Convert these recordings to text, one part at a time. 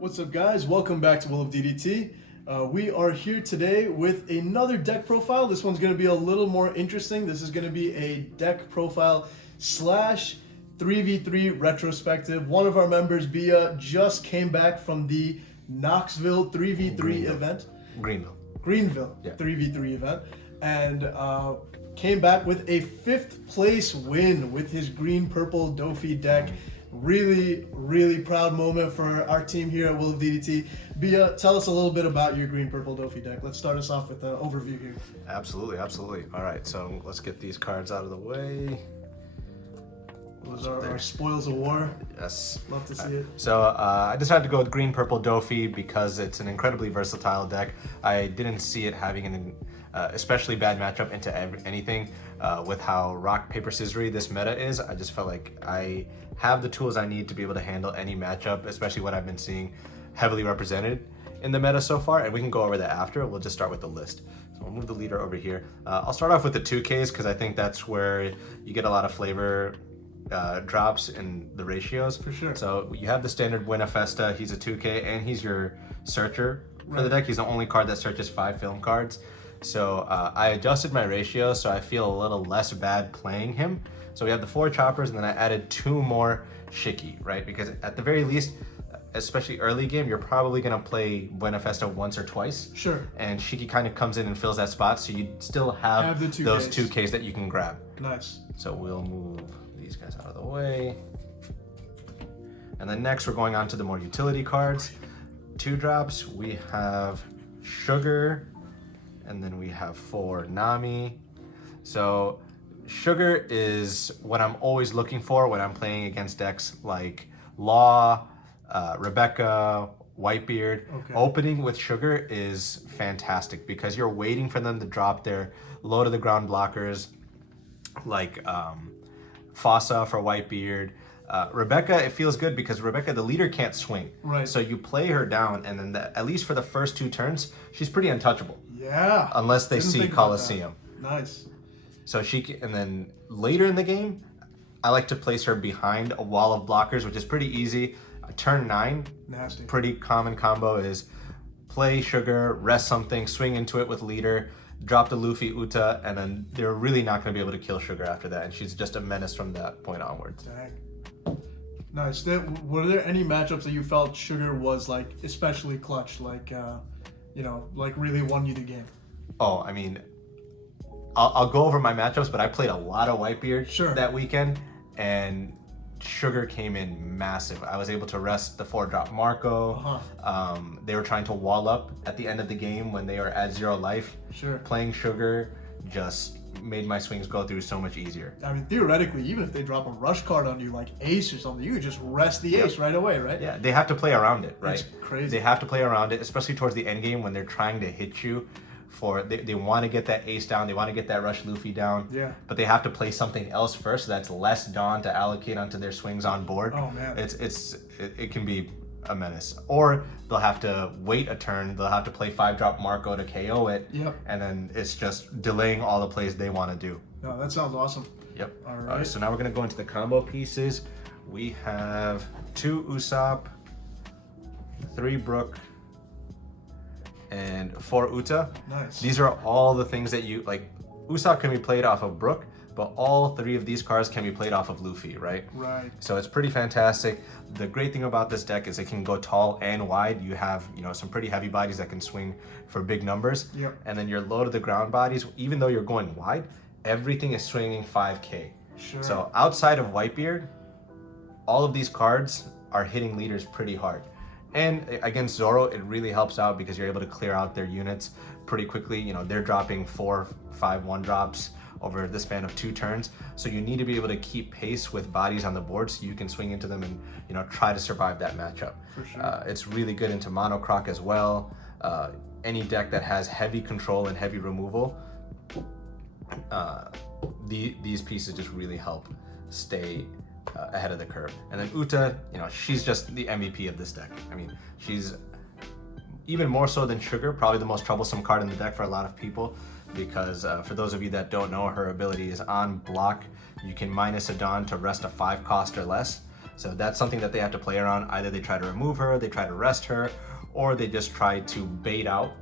What's up, guys? Welcome back to Will of DDT. We are here today with another deck profile. This one's going to be a little more interesting. This is going to be a deck profile slash 3v3 retrospective. One of our members, Beeya, just came back from the Knoxville 3v3 event. Greenville Yeah. 3v3 event. And came back with a 5th place win with his green-purple Doffy deck. Really proud moment for our team here at Will of DDT. Beeya, tell us a little bit about your green-purple Doffy deck. Let's start us off with an overview here. Absolutely. All right, so let's get these cards out of the way. Those are our spoils of war. Yes. Love to see it. So I decided to go with green-purple Doffy because it's an incredibly versatile deck. I didn't see it having an especially bad matchup into anything. With how rock, paper, scissory this meta is, I just felt like I have the tools I need to be able to handle any matchup, especially what I've been seeing heavily represented in the meta so far, and we can go over that after. We'll just start with the list. So we'll move the leader over here. I'll start off with the 2Ks because I think that's where you get a lot of flavor drops in the ratios. For sure. So you have the standard Winifesta, he's a 2K, and he's your searcher for the deck. He's the only card that searches 5 film cards. So I adjusted my ratio so I feel a little less bad playing him. So we have the 4 choppers, and then I added 2 more Shiki, right? Because at the very least, especially early game, you're probably gonna play Buenafesta once or twice. Sure. And Shiki kind of comes in and fills that spot, so you still have the 2Ks. those 2Ks that you can grab. Nice. So we'll move these guys out of the way. And then next we're going on to the more utility cards. 2 drops, we have Sugar, and then we have 4 Nami. So Sugar is what I'm always looking for when I'm playing against decks like Law, Rebecca, Whitebeard. Okay. Opening with Sugar is fantastic because you're waiting for them to drop their low to the ground blockers like Fossa for Whitebeard. Rebecca, it feels good because Rebecca, the leader, can't swing. Right. So you play her down, and then at least for the first 2 turns, she's pretty untouchable. Yeah. Unless they Didn't see think about Coliseum. that. Nice. So and then later in the game, I like to place her behind a wall of blockers, which is pretty easy. Turn 9, Nasty. pretty common combo is play Sugar, rest something, swing into it with leader, drop the Luffy Uta, and then they're really not going to be able to kill Sugar after that, and she's just a menace from that point onwards. Dang. Nice. Were there any matchups that you felt Sugar was like especially clutch, like like really won you the game? Oh, I mean, I'll go over my matchups, but I played a lot of Whitebeard that weekend, and Sugar came in massive. I was able to rest the 4-drop Marco. They were trying to wall up at the end of the game when they were at 0 life. Sure. Playing Sugar just made my swings go through so much easier. I mean, theoretically, even if they drop a rush card on you, like ace or something, you could just rest the ace right away, right? Yeah, they have to play around it, right? It's crazy. They have to play around it, especially towards the end game when they're trying to hit you. They want to get that ace down, they want to get that rush Luffy down. Yeah. But they have to play something else first that's less Dawn to allocate onto their swings on board. Oh man. It can be a menace. Or they'll have to wait a turn, they'll have to play 5-drop Marco to KO it. Yep. And then it's just delaying all the plays they want to do. No, that sounds awesome. Yep. All right. So now we're gonna go into the combo pieces. We have 2 Usopp, 3 Brook, and 4 Uta. Nice. These are all the things that you like. Usopp can be played off of Brook, but all 3 of these cards can be played off of Luffy, right? Right. So it's pretty fantastic. The great thing about this deck is it can go tall and wide. You have, some pretty heavy bodies that can swing for big numbers. Yep. And then your low to the ground bodies, even though you're going wide, everything is swinging 5K. Sure. So outside of Whitebeard, all of these cards are hitting leaders pretty hard. And against Zoro, it really helps out because you're able to clear out their units pretty quickly. They're dropping 4, 5 1-drops over the span of 2 turns. So you need to be able to keep pace with bodies on the board so you can swing into them and try to survive that matchup. For sure. It's really good into Mono Croc as well. Any deck that has heavy control and heavy removal, these pieces just really help stay ahead of the curve. And then Uta, she's just the MVP of this deck. I mean, she's even more so than Sugar, probably the most troublesome card in the deck for a lot of people, because for those of you that don't know, her ability is on block. You can minus a Dawn to rest a 5 cost or less. So that's something that they have to play around. Either they try to remove her, they try to rest her, or they just try to bait out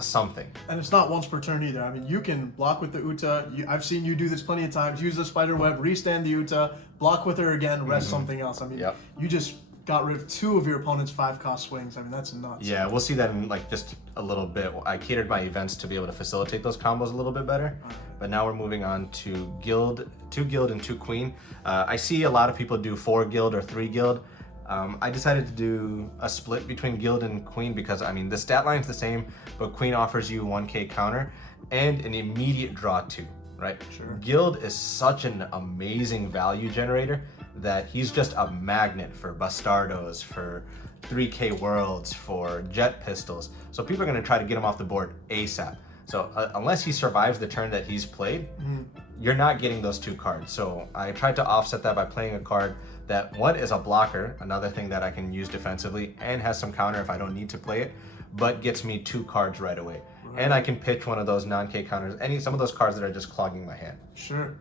something. And it's not once per turn either. I mean, you can block with the Uta. I've seen you do this plenty of times. Use the spider web, restand the Uta, block with her again, rest something else. I mean, you just got rid of 2 of your opponent's 5-cost swings. I mean, that's nuts. Yeah, we'll see that in like just a little bit. I catered my events to be able to facilitate those combos a little bit better. But now we're moving on to guild, 2 guild and 2 queen. I see a lot of people do 4 guild or 3 guild. I decided to do a split between guild and queen because, I mean, the stat line's the same, but queen offers you 1k counter and an immediate draw 2, right? Sure. Guild is such an amazing value generator that he's just a magnet for bastardos, for 3k worlds, for jet pistols. So people are going to try to get him off the board ASAP. So unless he survives the turn that he's played, you're not getting those 2 cards. So I tried to offset that by playing a card that, one, is a blocker, another thing that I can use defensively, and has some counter if I don't need to play it, but gets me 2 cards right away. And I can pitch one of those non-K counters, some of those cards that are just clogging my hand. Sure.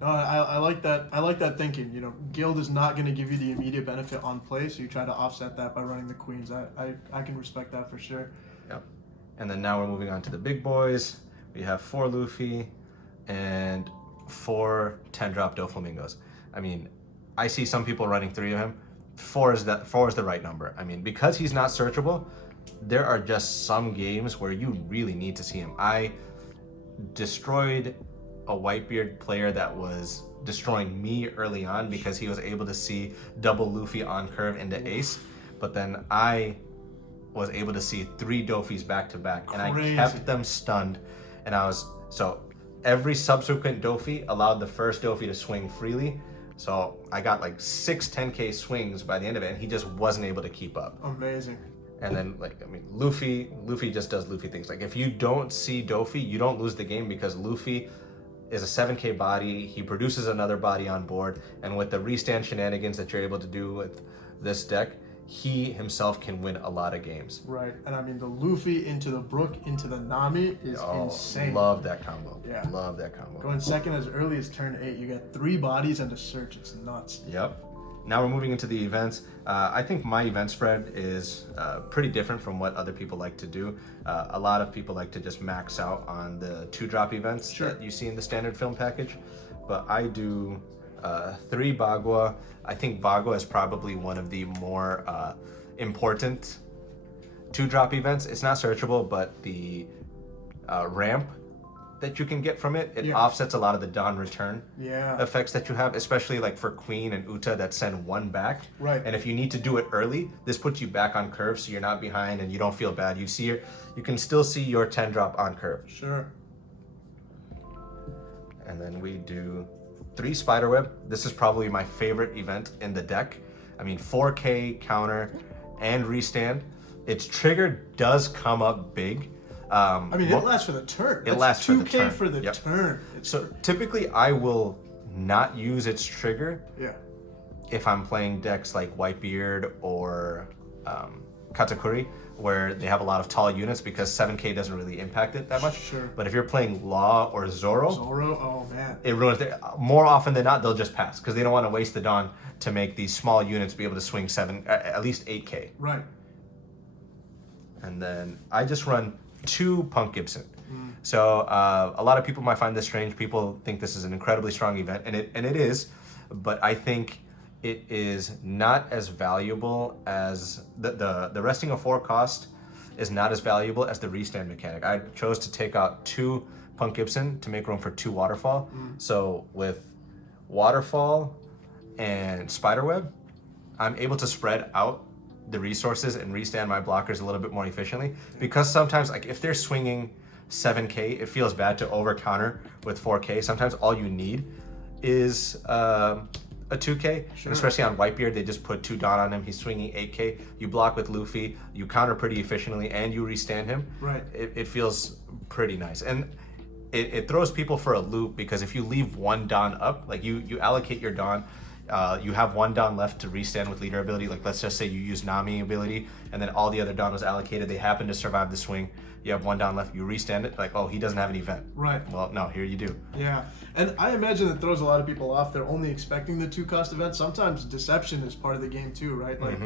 No, I like that. I like that thinking. You know, guild is not going to give you the immediate benefit on play, so you try to offset that by running the queens. I can respect that for sure. Yep. And then now we're moving on to the big boys. We have 4 Luffy and 4 10-drop Doflamingos. I mean, I see some people running 3 of him. 4 is the right number. I mean, because he's not searchable, there are just some games where you really need to see him. I destroyed a Whitebeard player that was destroying me early on because he was able to see double Luffy on curve into ace, but then I was able to see 3 Doffys back to back, and I kept them stunned. And so every subsequent Doffy allowed the first Doffy to swing freely. So I got like 6 10k swings by the end of it, and he just wasn't able to keep up. Amazing. And then, like, I mean, Luffy just does Luffy things. Like, if you don't see Doffy, you don't lose the game because Luffy is a 7k body. He produces another body on board, and with the restand shenanigans that you're able to do with this deck, he himself can win a lot of games. Right, and I mean, the Luffy into the Brook into the Nami is insane. Love that combo. Yeah. Love that combo. Going second as early as turn 8, you get 3 bodies and a search. It's nuts. Yep. Now we're moving into the events. I think my event spread is pretty different from what other people like to do. A lot of people like to just max out on the 2-drop events that you see in the standard film package, but I do 3 Bagua. I think Bagua is probably one of the more important 2-drop events. It's not searchable, but the ramp that you can get from it offsets a lot of the Dawn return effects that you have, especially like for Queen and Uta that send 1 back. Right. And if you need to do it early, this puts you back on curve, so you're not behind and you don't feel bad. You can still see your 10-drop on curve. Sure. And then we do 3 Spiderweb. This is probably my favorite event in the deck. I mean, 4k counter and restand. Its trigger does come up big. I mean, it lasts for the turn. It lasts for the turn. 2k for the turn. So typically I will not use its trigger if I'm playing decks like Whitebeard or Katakuri, where they have a lot of tall units, because 7k doesn't really impact it that much. Sure. But if you're playing Law or Zoro, oh man, it ruins it. More often than not, they'll just pass because they don't want to waste the Dawn to make these small units be able to swing at least 8k. Right. And then I just run 2 Punk Gibson. So a lot of people might find this strange. People think this is an incredibly strong event, and it is, but I think it is not as valuable as the resting of 4 cost is not as valuable as the restand mechanic. I chose to take out 2 Punk Gibson to make room for 2 Waterfall. So with Waterfall and Spiderweb, I'm able to spread out the resources and restand my blockers a little bit more efficiently, because sometimes, like, if they're swinging 7k, it feels bad to over counter with 4k. Sometimes all you need is a 2k, and especially on Whitebeard, they just put 2 Dawn on him. He's swinging 8k. You block with Luffy, you counter pretty efficiently, and you restand him. Right. It feels pretty nice, and it throws people for a loop, because if you leave 1 Dawn up, like you allocate your Dawn, You have one Don left to restand with leader ability. Like, let's just say you use Nami ability, and then all the other Don was allocated. They happen to survive the swing. You have one Don left. You restand it. Like, oh, he doesn't have an event. Right. Well, no, here you do. Yeah, and I imagine it throws a lot of people off. They're only expecting the 2-cost event. Sometimes deception is part of the game too, right? Like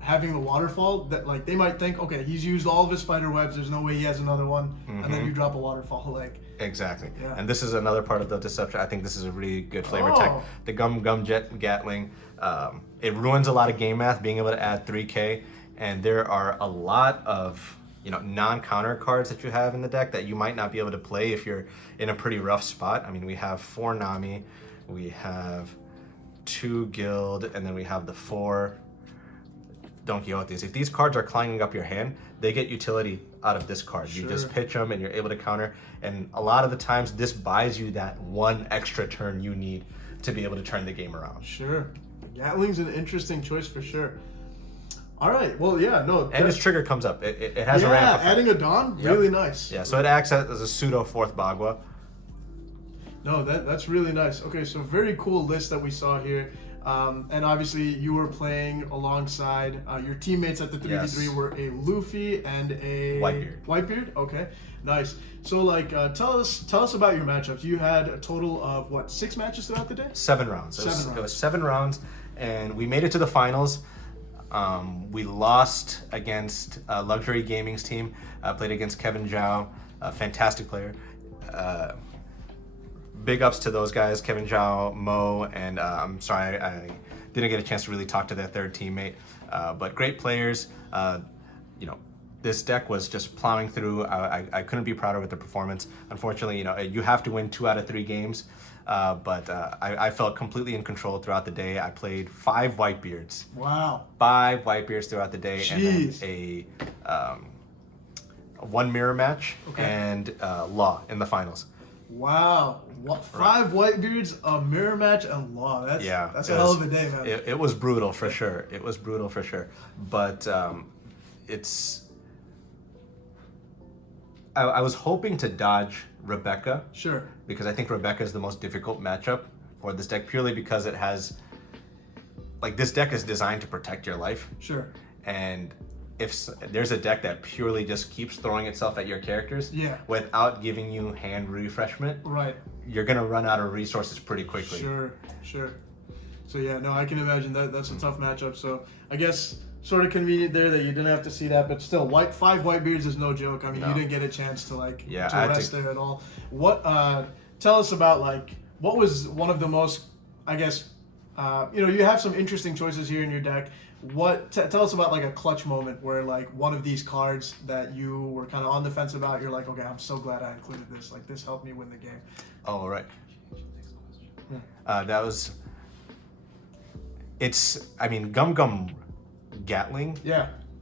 having the waterfall, that like they might think, okay, he's used all of his spider webs. There's no way he has another one, and then you drop a waterfall. Like exactly. Yeah. And this is another part of the deception. I think this is a really good flavor tech. The Gum Jet Gatling. It ruins a lot of game math being able to add 3K, and there are a lot of non-counter cards that you have in the deck that you might not be able to play if you're in a pretty rough spot. I mean, we have 4 Nami, we have 2 Guild, and then we have the 4 Don Quixotes. If these cards are climbing up your hand, they get utility out of this card. Sure. You just pitch them and you're able to counter. And a lot of the times, this buys you that one extra turn you need to be able to turn the game around. Sure. Gatling's an interesting choice for sure. All right. Well, yeah, no. And its trigger comes up. It has a ramp effect. Adding a Don, really nice. Yeah, so it acts as a pseudo 4th Bagua. No, that's really nice. Okay, so very cool list that we saw here. And obviously you were playing alongside your teammates at the 3v3 were a Luffy and a Whitebeard. Okay, nice. So like, tell us about your matchups. You had a total of what, 6 matches throughout the day? 7 rounds. It was 7 rounds, and we made it to the finals. We lost against Luxury Gaming's team. Played against Kevin Zhao, a fantastic player. Big ups to those guys, Kevin Zhao, Mo, and I'm sorry I didn't get a chance to really talk to their third teammate. But great players. This deck was just plowing through. I couldn't be prouder with the performance. Unfortunately, you have to win 2 out of 3 games. But I felt completely in control throughout the day. I played 5 Whitebeards. Wow. 5 Whitebeards throughout the day. Jeez. And then a 1 mirror match and Law in the finals. Wow. 5 Whitebeards, a mirror match, and Law. That's a hell of a day, man. It was brutal for sure. But I was hoping to dodge Rebecca. Sure. Because I think Rebecca is the most difficult matchup for this deck, purely because it has, like, this deck is designed to protect your life. Sure. And if there's a deck that purely just keeps throwing itself at your characters without giving you hand refreshment, right, you're gonna run out of resources pretty quickly. Sure. So yeah, no, I can imagine that's a tough matchup. So I guess sort of convenient there that you didn't have to see that, but still, 5 Whitebeards is no joke. I mean, you didn't get a chance to to rest there at all. What? Tell us about what was one of the most, I guess, you have some interesting choices here in your deck. Tell us about a clutch moment where one of these cards that you were kind of on the fence about, you're like, okay, I'm so glad I included this. This helped me win the game. Oh, right. Gum Gatling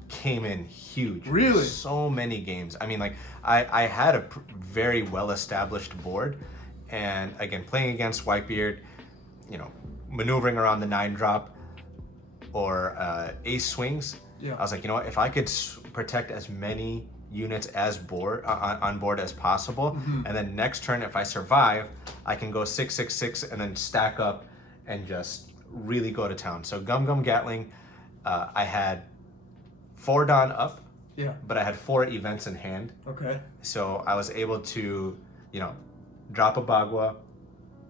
came in huge. Really? So many games. I mean, I had a very well-established board, and again, playing against Whitebeard, maneuvering around the 9-drop or ace swings, I was like, if I could protect as many units as on board as possible, and then next turn, if I survive, I can go 6/6/6 and then stack up and just really go to town. So Gum Gatling, I had 4 Don up, but I had 4 events in hand. Okay. So I was able to, drop a Bagua.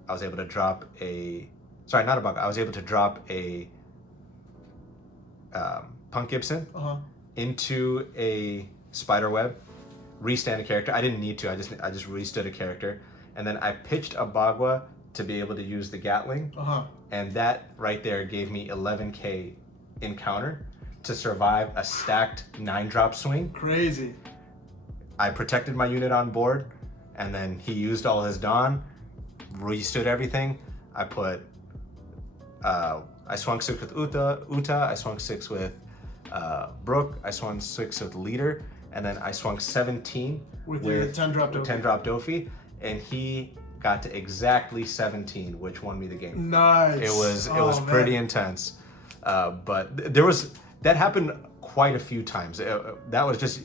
I was able to drop not a Bagua. I was able to drop a Punk Gibson into a Spiderweb, restand a character. I didn't need to. I just restood a character, and then I pitched a Bagua to be able to use the Gatling, and that right there gave me 11K in counter to survive a stacked 9-drop swing. Crazy. I protected my unit on board, and then he used all his Don, restood everything. I put, I swung 6 with Uta, I swung 6 with Brooke, I swung 6 with Leader, and then I swung 17 with your 10-drop Doffy. 10-drop Doffy, and he got to exactly 17, which won me the game. Nice. It was pretty intense, but that happened quite a few times. That was just.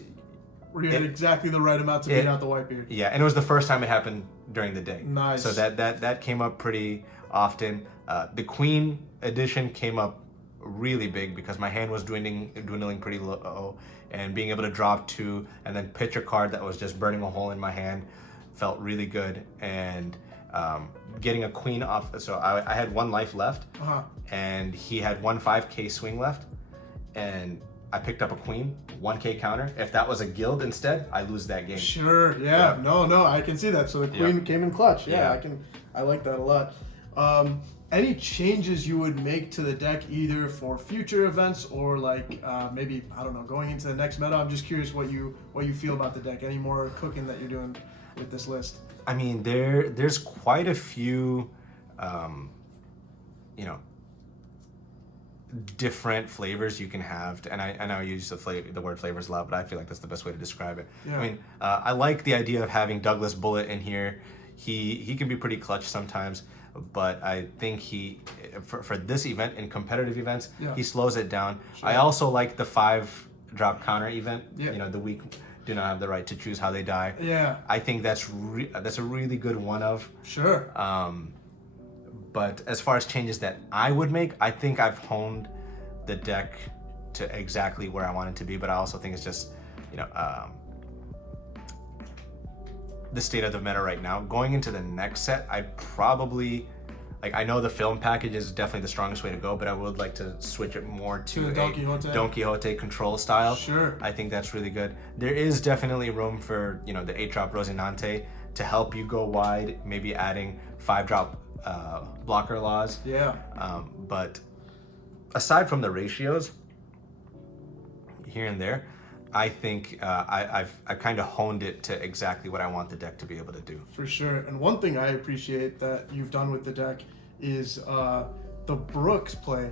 Where you had exactly the right amount to beat out the Whitebeard. Yeah, and it was the first time it happened during the day. Nice. So that came up pretty often. The Queen edition came up really big because my hand was dwindling pretty low, and being able to drop 2 and then pitch a card that was just burning a hole in my hand felt really good. And getting a Queen off, so I had 1 life left, and he had 1 5k swing left, and I picked up a Queen, 1k counter. If that was a guild instead, I lose that game. Sure, yeah. No, I can see that. So the Queen came in clutch. Yeah, I like that a lot. Any changes you would make to the deck, either for future events or like maybe, I don't know, going into the next meta? I'm just curious what you feel about the deck. Any more cooking that you're doing with this list? I mean, there's quite a few, different flavors you can have, and I know I use the word flavors a lot, but I feel like that's the best way to describe it. Yeah. I mean, I like the idea of having Douglas Bullet in here. He can be pretty clutch sometimes, but I think for this event, in competitive events, he slows it down. Sure. I also like the 5-drop counter event. Yeah. The weak do not have the right to choose how they die. Yeah. I think that's a really good one of. Sure. But as far as changes that I would make, I think I've honed the deck to exactly where I want it to be. But I also think it's just, the state of the meta right now. Going into the next set, I probably, I know the film package is definitely the strongest way to go, but I would like to switch it more to a Don Quixote control style. Sure. I think that's really good. There is definitely room for, the 8-drop Rosinante to help you go wide, maybe adding 5-drop blocker laws. Yeah. But aside from the ratios here and there, I think I've kind of honed it to exactly what I want the deck to be able to do. For sure. And one thing I appreciate that you've done with the deck is the Brooks play.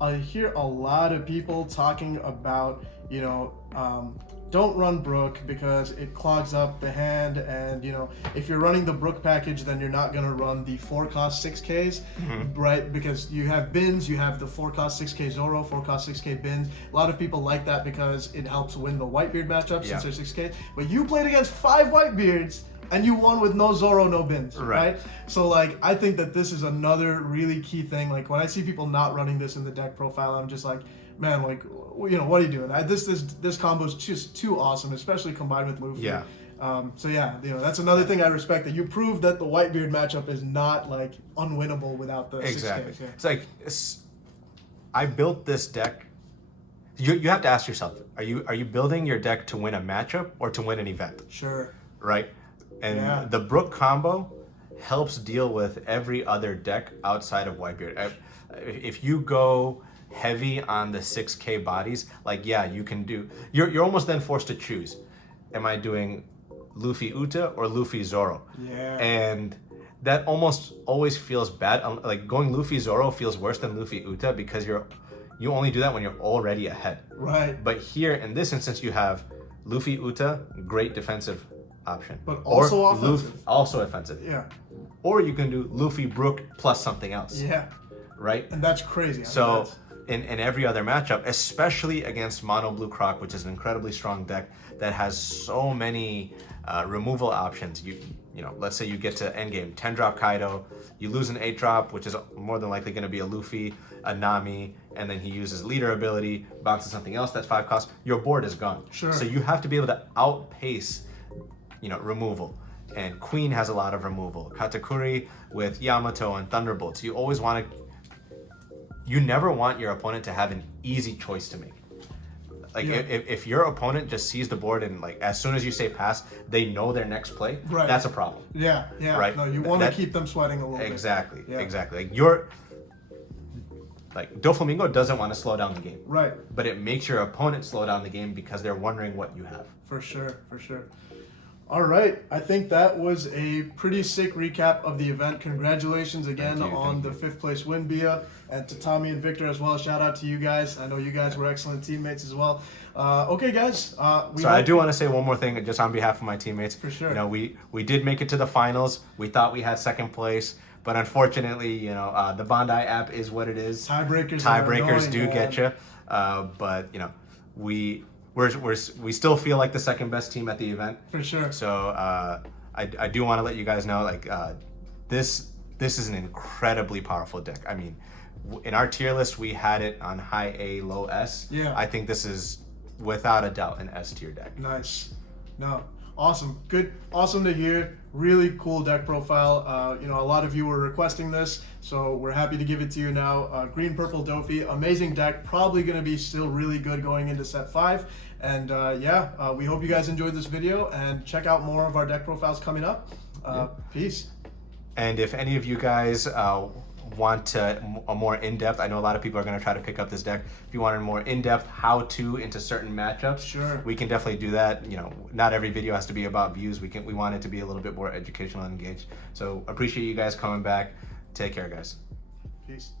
I hear a lot of people talking about, don't run Brook because it clogs up the hand, and if you're running the Brook package, then you're not going to run the 4-cost 6Ks, right? Because you have bins, you have the 4-cost 6K Zoro, 4-cost 6K bins. A lot of people like that because it helps win the Whitebeard matchup since they're 6K. But you played against 5 Whitebeards and you won with no Zoro, no bins, right? So I think that this is another really key thing. When I see people not running this in the deck profile, I'm just like, man, what are you doing? This combo is just too awesome, especially combined with Luffy. Yeah. That's another thing I respect, that you proved that the Whitebeard matchup is not unwinnable without the 6Ks. Yeah. It's I built this deck. You have to ask yourself, are you building your deck to win a matchup or to win an event? Sure. Right? And the Brook combo helps deal with every other deck outside of Whitebeard. If you go heavy on the 6K bodies, you can do, you're almost then forced to choose. Am I doing Luffy Uta or Luffy Zoro? Yeah. And that almost always feels bad. Going Luffy Zoro feels worse than Luffy Uta because you only do that when you're already ahead. Right. But here in this instance, you have Luffy Uta, great defensive option. But also offensive. Also offensive. Yeah. Or you can do Luffy Brook plus something else. Yeah. Right? And that's crazy. In every other matchup, especially against Mono Blue Croc, which is an incredibly strong deck that has so many removal options. Let's say you get to endgame, 10-drop Kaido, you lose an 8-drop, which is more than likely going to be a Luffy, a Nami, and then he uses leader ability, bounces something else that's 5 cost. Your board is gone. Sure. So you have to be able to outpace, removal. And Queen has a lot of removal. Katakuri with Yamato and Thunderbolts. You never want your opponent to have an easy choice to make. If your opponent just sees the board and as soon as you say pass, they know their next play, that's a problem. Yeah. Right? No, you want to keep them sweating a little bit. Exactly. Doflamingo doesn't want to slow down the game. Right. But it makes your opponent slow down the game because they're wondering what you have. For sure. All right, I think that was a pretty sick recap of the event. Congratulations again on the 5th place win, Beeya, and to Tommy and Victor as well. Shout out to you guys. I know you guys were excellent teammates as well. Okay, guys. I do want to say one more thing, just on behalf of my teammates. For sure. We did make it to the finals. We thought we had 2nd place, but unfortunately, the Bondi app is what it is. Tiebreakers do get you, but we still feel like the 2nd best team at the event. For sure. So I do want to let you guys know, this this is an incredibly powerful deck. I mean, in our tier list, we had it on high A, low S. Yeah. I think this is without a doubt an S tier deck. Nice. No, awesome. Good. Awesome to hear. Really cool deck profile. You know, a lot of you were requesting this, so we're happy to give it to you now. Green Purple Doffy, amazing deck. Probably going to be still really good going into set 5. And yeah, we hope you guys enjoyed this video, and check out more of our deck profiles coming up. Peace. And if any of you guys want a more in-depth, I know a lot of people are going to try to pick up this deck. If you want a more in-depth how-to into certain matchups, sure, we can definitely do that. You know, not every video has to be about views. We want it to be a little bit more educational and engaged. So appreciate you guys coming back. Take care, guys. Peace.